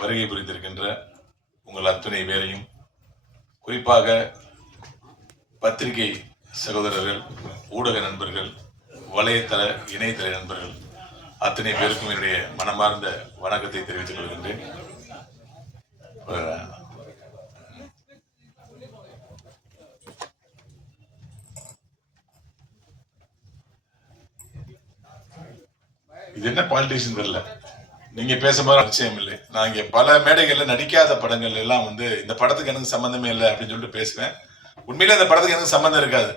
வருகை புரிந்திருக்கின்ற உங்கள் அத்தனை பேரையும், குறிப்பாக பத்திரிகை சகோதரர்கள், ஊடக நண்பர்கள், வலைத்தள இணையதள நண்பர்கள் அத்தனை பேருக்கும் என்னுடைய மனமார்ந்த வணக்கத்தை தெரிவித்துக் கொள்கின்றேன். இது என்ன பாலிட்டிஷியன் தெரியல, நீங்க பேசும்போது நிச்சயம் இல்லை. நான் இங்க பல மேடைகள்ல நடிக்காத படங்கள் எல்லாம் இந்த படத்துக்கு எனக்கு சம்பந்தமே இல்லை அப்படின்னு சொல்லிட்டு பேசுவேன். உண்மையிலே அந்த படத்துக்கு எனக்கு சம்பந்தம் இருக்காது.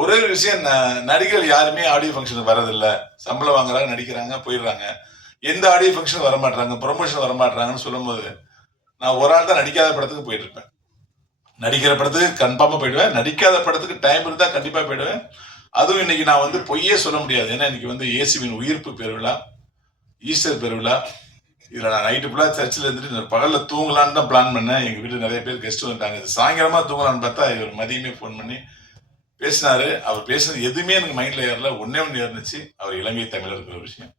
ஒரே விஷயம், நடிகர்கள் யாருமே ஆடியோ ஃபங்க்ஷனுக்கு வரதில்லை. சம்பளம் வாங்குறாங்க, நடிக்கிறாங்க, போயிடுறாங்க. எந்த ஆடியோ ஃபங்க்ஷன் வரமாட்டாங்க, ப்ரொமோஷன் வரமாட்டாங்கன்னு சொல்லும் போது நான் ஒரு ஆள் தான் நடிக்காத படத்துக்கு போயிட்டு இருப்பேன். நடிக்கிற படத்துக்கு கன்ஃபார்மா போயிடுவேன், நடிக்காத படத்துக்கு டைம் இருந்தா கண்டிப்பா போயிடுவேன். அதுவும் இன்னைக்கு நான் பொய்யே சொல்ல முடியாது. ஏன்னா இன்னைக்கு இயேசுவின் உயிர்ப்பு பெருவிழா, ஈஸ்டர் பெருவிழா. இதுல நான் நைட்டு ஃபுல்லா சர்ச்சில் இருந்துட்டு பகல்ல தூங்கலான்னு தான் பிளான் பண்ணேன். எங்க வீட்டு நிறைய பேர் கெஸ்ட் வந்துட்டாங்க. சாயங்காலமா தூங்கலான்னு பார்த்தா இவர் மதியமே போன் பண்ணி பேசினாரு. அவர் பேசுனது எதுவுமே எனக்கு மைண்ட்ல ஏறல. ஒன்னே ஒன்று ஏறிச்சு, அவர் இலங்கை தமிழர் இருக்கிற விஷயம்.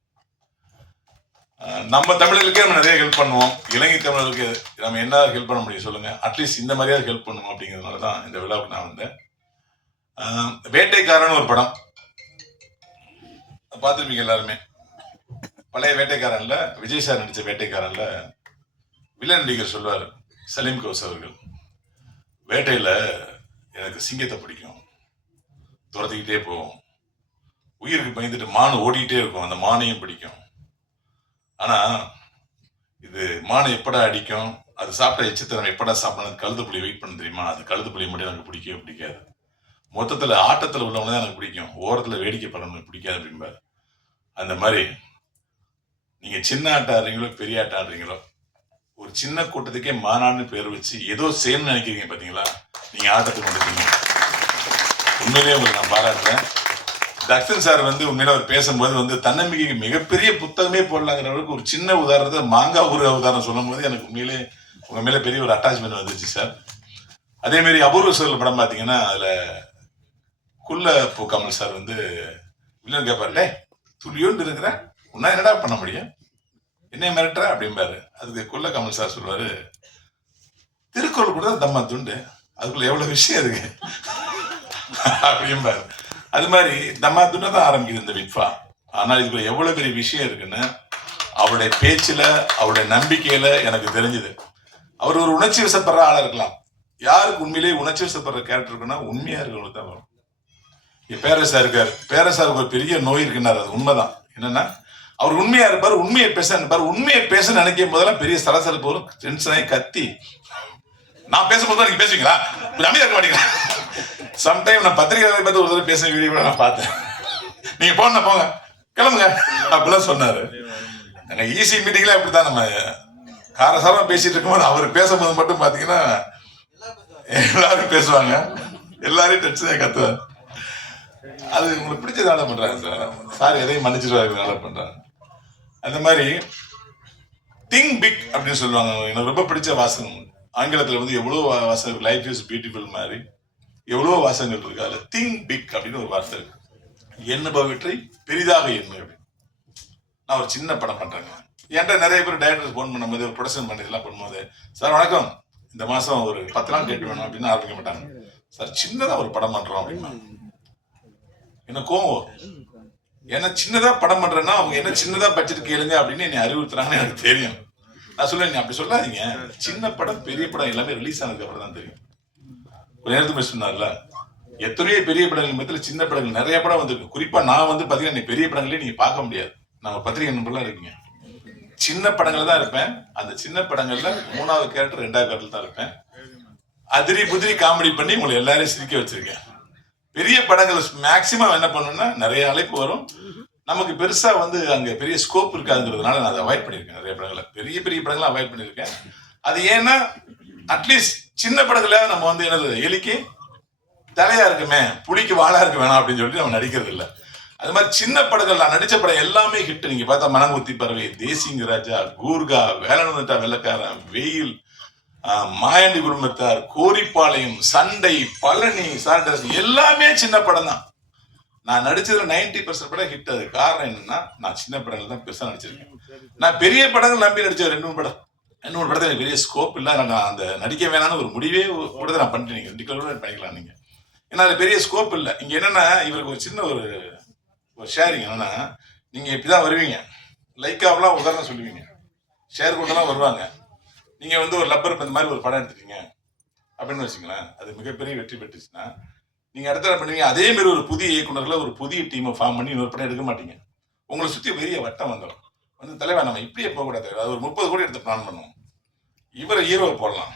நம்ம தமிழர்களுக்கே நம்ம நிறைய ஹெல்ப் பண்ணுவோம், இலங்கை தமிழர்களுக்கு நம்ம என்ன ஹெல்ப் பண்ண முடியும் சொல்லுங்க? அட்லீஸ்ட் இந்த மாதிரியாவது ஹெல்ப் பண்ணுவோம் அப்படிங்கிறதுனால தான் இந்த விழாவுக்கு நான் வந்தேன். வேட்டைக்காரன் ஒரு படம் பார்த்துருப்பீங்க எல்லாருமே. பழைய வேட்டைக்காரன்ல விஜய் சார் நடிச்ச வேட்டைக்காரன்ல வில்லன் நடிகர் சொல்வார், சலீம் கௌஸ் அவர்கள், வேட்டையில எனக்கு சிங்கத்தை பிடிக்கும், துரத்திக்கிட்டே போவோம், உயிருக்கு பயந்துட்டு மான் ஓடிக்கிட்டே இருக்கும், அந்த மானையும் பிடிக்கும். ஆனா இது மானை எப்படா அடிக்கும், அது சாப்பிட்ட எச்சத்தை எப்படா சாப்பிடணும், கழுது புலி வெயிட் பண்ண தெரியுமா? அது கழுது புலி மட்டும் எனக்கு பிடிக்கவே பிடிக்காது. மொத்தத்துல ஆட்டத்துல உள்ளவங்க தான் எனக்கு பிடிக்கும், ஓரத்துல வேடிக்கை படம் பிடிக்காது அப்படிம்பாரு. அந்த மாதிரி நீங்க சின்ன ஆட்டம் ஆடுறீங்களோ பெரிய ஆட்டம் ஆடுறீங்களோ, ஒரு சின்ன கூட்டத்துக்கே மாநாடுன்னு பேர் வச்சு ஏதோ செய்யணும்னு நினைக்கிறீங்க பாத்தீங்களா, நீங்க ஆட்டத்துக்கு வந்துட்டீங்க. உண்மையிலேயே உங்களுக்கு நான் பாராட்டுறேன். தக்ஷன் சார் உண்மையில அவர் பேசும்போது தன்னம்பிக்கைக்கு மிகப்பெரிய புத்தகமே போடலாங்கிற அளவுக்கு ஒரு சின்ன உதாரணத்தை, மாங்காய் ஊர் உதாரணம் சொல்லும் போது எனக்கு உண்மையிலே உங்க மேல பெரிய ஒரு அட்டாச்மெண்ட் வந்துச்சு சார். அதே மாதிரி அபூர்வ சோழல் படம் பாத்தீங்கன்னா, அதுல குள்ள பூ கமல் சார் வில்லன் கேட்பார்ல, துளியோண்டு இருக்கிற உன்னா என்னடா பண்ண முடியும், என்ன மிரட்டுற அப்படிம்பாரு. அதுக்கு குள்ள கமல் சார் சொல்லுவாரு, திருக்குறள் கூட தம்மா துண்டு, அதுக்குள்ள எவ்வளவு விஷயம் இருக்கு அப்படிம்பாரு. அது மாதிரி தம்மா துண்டை தான் ஆரம்பிக்குது இந்த விட்ஃபா. ஆனால் இதுக்குள்ள எவ்வளவு பெரிய விஷயம் இருக்குன்னு அவருடைய பேச்சுல, அவருடைய நம்பிக்கையில எனக்கு தெரிஞ்சது. அவர் ஒரு உணர்ச்சி வசப்படுற ஆளா இருக்கலாம். யாருக்கு உண்மையிலேயே உணர்ச்சி வசப்படுற கேரக்டர் இருக்குன்னா உண்மையா இருக்கிறவங்களுக்கு தான் வரும். பேரரசா இருக்காரு, பேரரசாருக்கு ஒரு பெரிய நோய் இருக்குன்னாரு, அது உண்மைதான். என்னன்னா அவர் உண்மையா இருப்பாரு, உண்மையை பேச நினைப்பாரு. உண்மையை பேச நினைக்கும் போதெல்லாம் பெரிய சலசலப்பு வரும், டென்ஷனாகி கத்தி, நான் பேசும்போது தான் நீங்க பேசுவீங்களா, அமைதியா இருக்க மாட்டீங்களா? சம்டைம் நான் பத்திரிகை பார்த்து ஒரு தடவை பேசுற வீடியோ நான் பார்த்தேன். நீங்க போன போங்க கிளம்புங்க அப்படிலாம் சொன்னாரு. நாங்க ஈஸி மீட்டிங்ல அப்படித்தான் நம்ம காரசாரமா பேசிட்டு இருக்கும்போது அவர் பேசும்போது மட்டும் பாத்தீங்கன்னா எல்லாரும் பேசுவாங்க, எல்லாரையும் டென்ஷனாக கத்துவாங்க. அது உங்களுக்கு பிடிச்சதால பண்றாங்க சார். சார் எதையும் மன்னிச்சிருவாங்க பண்றாங்க. அந்த மாதிரி திங்க் பிக் அப்படின்னு சொல்லுவாங்க. எனக்கு ரொம்ப பிடிச்ச வாசகம் ஆங்கிலத்துல எவ்வளவு வாசகம், லைஃப் இஸ் பியூட்டிஃபுல் மாதிரி எவ்வளவு வாசகங்கள் இருக்கு. அதுல திங்க் பிக் அப்படின்னு ஒரு வார்த்தை இருக்கு. எண்ணுபவற்றை பெரிதாக எண்ணு அப்படின்னு. நான் ஒரு சின்ன படம் பண்றேங்க. என்கிட்ட நிறைய பேர் டைரக்டர் போன் பண்ணும்போது, ஒரு ப்ரொடக்ஷன் பண்ணதெல்லாம் பண்ணும்போது, சார் வணக்கம், இந்த மாசம் ஒரு 10 நாள் டேட் வேணும் அப்படின்னு ஆரம்பிக்க மாட்டாங்க. சார் சின்னதா ஒரு படம் பண்றோம் அப்படின்னா எனக்கு கோவம். ஏன்னா சின்னதா படம் பண்றேன்னா அவங்க என்ன சின்னதா பட்ஜெட் கேளுங்க அப்படின்னு என்னை அறிவுறுத்துறாங்கன்னு எனக்கு தெரியும். நான் சொல்லுவேன், நீ அப்படி சொல்லாதீங்க, சின்ன படம் பெரிய படம் எல்லாமே ரிலீஸ் ஆனதுக்கு அப்புறம் தான் தெரியும். கொஞ்ச நேரத்துக்கு சொன்னார்ல, எத்தனையோ பெரிய படங்கள் மத்தியில் சின்ன படங்கள் நிறைய படம் வந்திருக்கு. குறிப்பா நான் பாத்தீங்கன்னா பெரிய படங்களே நீங்க பார்க்க முடியாது. நம்ம பத்திரிகை நண்பர்களா இருக்கீங்க, சின்ன படங்கள் தான் இருப்பேன். அந்த சின்ன படங்கள்ல 3வது கேரக்டர் 2வது கேரக்டர் தான் இருப்பேன். அதிரி புதிரி காமெடி பண்ணி உங்களை எல்லாரையும் சிரிக்க வச்சிருக்கேன். பெரிய படங்கள் மேக்சிமம் என்ன பண்ணணும்னா நிறைய அழைப்பு வரும், நமக்கு பெருசா அங்க பெரிய ஸ்கோப் இருக்காதுங்கிறதுனால நான் அதை அவாய்ட் பண்ணிருக்கேன். நிறைய படங்களை, பெரிய பெரிய படங்களை அவாய்ட் பண்ணிருக்கேன். அது ஏன்னா அட்லீஸ்ட் சின்ன படத்துல நம்ம என்னது எலிக்கு தலையா இருக்குமே, புலிக்கு வாழா இருக்க வேணாம் அப்படின்னு சொல்லிட்டு நம்ம நடிக்கிறது இல்லை. அது மாதிரி சின்ன படங்கள் நான் நடிச்ச படம் எல்லாமே ஹிட். நீங்க பார்த்தா மனங்குத்தி பறவை, தேசிங்க ராஜா, கூர்கா, வேலனுட்டா வெள்ளக்காரன், வெயில், மாயாண்டி குடும்பத்தார், கோரிப்பாளையம், சண்டை, பழனி, சாண்டர்ஸ் எல்லாமே சின்ன படம் தான். நான் நடிச்சதுல 90% படம் ஹிட். அது காரணம் என்னன்னா நான் சின்ன படங்கள் தான் பெருசா நடிச்சிருக்கேன். நான் பெரிய படங்கள் நம்பி நடிச்ச 2 படம் இன்னொரு படத்துல எனக்கு பெரிய ஸ்கோப் இல்லை, நான் அந்த நடிக்க வேணாம்னு ஒரு முடிவே கூட நான் பண்ணிட்டேன். நீங்க டிக்ளேர் பண்ணிக்கலாம் நீங்க, ஏன்னா அது பெரிய ஸ்கோப் இல்லை. இங்க என்னன்னா இவருக்கு ஒரு சின்ன ஒரு ஷேரிங் என்னன்னா, நீங்க இப்படிதான் வருவீங்க, லைக்காவெல்லாம் உதாரணம் சொல்லுவீங்க, ஷேர் கூட்டெல்லாம் வருவாங்க, நீங்க வந்து ஒரு லப்பர் இந்த மாதிரி ஒரு படம் எடுத்துட்டீங்க அப்படின்னு வச்சுங்களேன், அது மிகப்பெரிய வெற்றி பெற்றுச்சுன்னா நீங்க அடுத்த பண்ணுவீங்க. அதே மாதிரி ஒரு புதிய இயக்குநர்ல ஒரு புதிய டீமை ஃபார்ம் பண்ணி இன்னொரு படம் எடுக்க மாட்டீங்க. உங்களை சுத்தி பெரிய வட்டம் வந்துடும். வந்து தலைவா நம்ம இப்படியே போகக்கூடாது, அது ஒரு 30 கோடி எடுத்து பிளான் பண்ணுவோம், இவரை ஹீரோவை போடலாம்,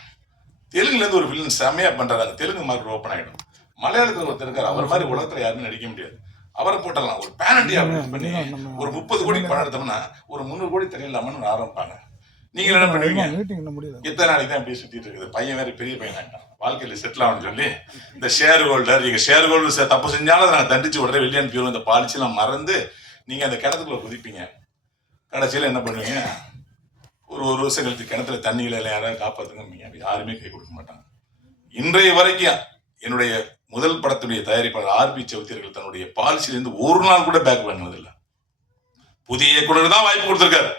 தெலுங்குல இருந்து ஒரு வில்லன் செம்மையா பண்றாரு, அந்த தெலுங்கு மார்க்கெட் ஓப்பன் ஆயிடும். மலையாளத்தில் ஒருத்தர் இருக்காரு, அவர் மாதிரி உலகத்துல யாருமே நடிக்க முடியாது, அவரை போட்டலாம். ஒரு பேன் இண்டியா பண்ணி ஒரு 30 கோடி படம் எடுத்தோம்னா ஒரு 300 கோடி தெரியலாமான்னு ஆரம்பிப்பாங்க. நீங்க என்ன பண்ணுவீங்க? எத்தனை நாளைக்கு தான் அப்படியே சுத்திட்டு இருக்குது, பையன் வேற பெரிய பையன் ஆகிட்டான், வாழ்க்கையில செட்டில் ஆகணும்னு சொல்லி இந்த ஷேர் ஹோல்டர், நீங்க ஷேர் ஹோல்டர் தப்பு செஞ்சாலும் நாங்கள் தண்டிச்சு உடனே வெளியே அனுப்பிடுவோம், இந்த பாலிசியெல்லாம் மறந்து நீங்க அந்த கிணத்துக்குள்ள குதிப்பீங்க. கடைசியில என்ன பண்ணுவீங்க? ஒரு வருஷம் கழித்து கிணத்துல தண்ணியில யாராவது காப்பாத்துங்க, யாருமே கை கொடுக்க மாட்டாங்க. இன்றைய வரைக்கும் என்னுடைய முதல் படத்துடைய தயாரிப்பாளர் ஆர்பி சௌத்ரியர்கள் தன்னுடைய பாலிசியிலிருந்து ஒரு நாள் கூட பேக் வாங்கினதில்லை. புதிய இயக்குனர் தான் வாய்ப்பு கொடுத்திருக்காரு,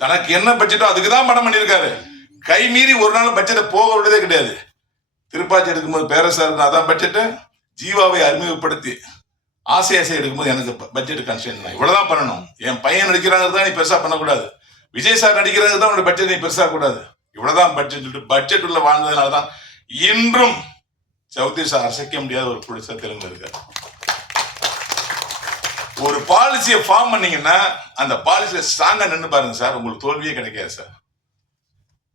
தனக்கு என்ன பட்ஜெட்டோ அதுக்கு தான் படம் பண்ணியிருக்காரு. கை மீறி ஒரு நாள் பட்ஜெட்டை போக விட்டதே கிடையாது. திருப்பாச்சி எடுக்கும்போது பேரரசா இருக்கும் அதான் பட்ஜெட்டு, ஜீவாவை அறிமுகப்படுத்தி ஆசை எடுக்கும்போது எனக்கு பட்ஜெட் கன்ஸ்ட்ரெயின் தான், இவ்வளவுதான் பண்ணணும், என் பையன் நடிக்கிறாங்க தான் நீ பெருசா பண்ணக்கூடாது, விஜய் சார் நடிக்கிறாங்க தான் உன்னோட பட்ஜெட் நீ பெருசா கூடாது, இவ்வளவுதான் பட்ஜெட் உள்ள வாழ்ந்ததுனாலதான் இன்றும் சௌத்ரி சார் அசைக்க முடியாத ஒரு ப்ரொடியூசர் தெலுங்குல இருக்காரு. ஒரு பாலிசியை ஃபார்ம் பண்ணீங்கன்னா அந்த பாலிசியில ஸ்ட்ராங்கா நின்று பாருங்க சார், உங்களுக்கு தோல்வியே கிடைக்காது சார்.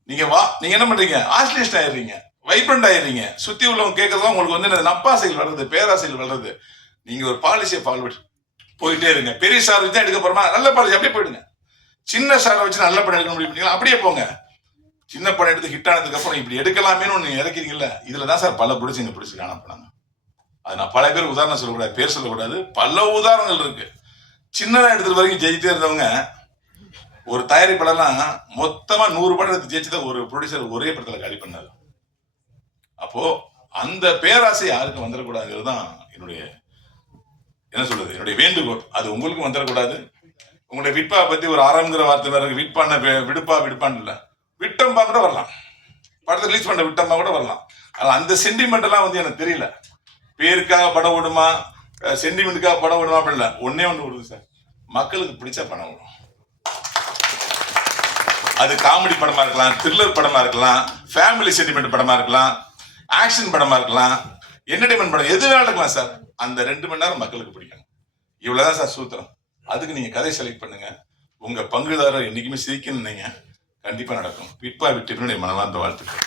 நீங்க என்ன பண்றீங்க? ஆஸ்லேஷன் ஆயிடுறீங்க, வைப்ரண்ட் ஆயிடுறீங்க, சுத்தி உள்ளவங்க கேட்கறதா உங்களுக்கு வந்து நப்பாசைகள் வளருது, பேராசைகள் வளருது. நீங்க ஒரு பாலிசியை ஃபாலோ போயிட்டே இருங்க. பெரிய சார் வச்சு தான் எடுக்க போறோமா, நல்ல பாலிசி அப்படியே போயிடுங்க. சின்ன சாரை வச்சு நல்ல படம் எடுக்க முடியும், அப்படியே போங்க. சின்ன படம் எடுத்து ஹிட் ஆனதுக்கு அப்புறம் இப்படி எடுக்கலாமேன்னு ஒண்ணு இறக்கிறீங்கல்ல, இதுலதான் சார் பல பிடிச்சி காணப்படாங்க. அது நான் பல பேர் உதாரணம் சொல்லக்கூடாது, பேர் சொல்லக்கூடாது, பல உதாரணங்கள் இருக்கு. சின்னதா எடுத்துட்டு வரைக்கும் ஜெயித்தே இருந்தவங்க ஒரு தயாரிப்பாளர்லாம் மொத்தமா 100 படம் எடுத்து ஜெயிச்சதை ஒரு ப்ரொடியூசர் ஒரே படத்துல காலி பண்ணாரு. அப்போ அந்த பேராசை யாருக்கும் வந்துடக்கூடாதுங்கிறது தான் என்னுடைய என்ன சொல்றது, என்னுடைய வேண்டுகோள். அது உங்களுக்கும் வந்துடக்கூடாது. உங்களுடைய விட்பா பத்தி ஒரு ஆரம்பிக்கிற வார்த்தை வேற, விட்பான விடுப்பான்னு இல்ல, விட்டம்பா கூட வரலாம், படத்தை ரிலீஸ் பண்ண விட்டம்பா கூட வரலாம். ஆனா அந்த சென்டிமெண்ட் எல்லாம் வந்து எனக்கு தெரியல, பேருக்காக படம் விடுமா, சென்டிமெண்ட்டுக்காக படம் விடுமா அப்படி இல்ல. ஒன்னே ஒண்ணு விடுது சார், மக்களுக்கு பிடிச்ச படம் விடும். அது காமெடி படமா இருக்கலாம், த்ரில்லர் படமா இருக்கலாம், ஃபேமிலி சென்டிமெண்ட் படமா இருக்கலாம், ஆக்ஷன் படமா இருக்கலாம், என்டர்டைன்மெண்ட் படம் எது வேணா இருக்கலாம் சார். அந்த 2 மணி நேரம் மக்களுக்கு பிடிக்கணும், இவ்வளவுதான் சார் சூத்திரம். அதுக்கு நீங்க கதை செலக்ட் பண்ணுங்க, உங்க பங்குதாரர் என்னைக்குமே சிரிக்கணும், கண்டிப்பா நடக்கும். விட்பா விட்டு மனமார்ந்த வாழ்த்துக்கள்.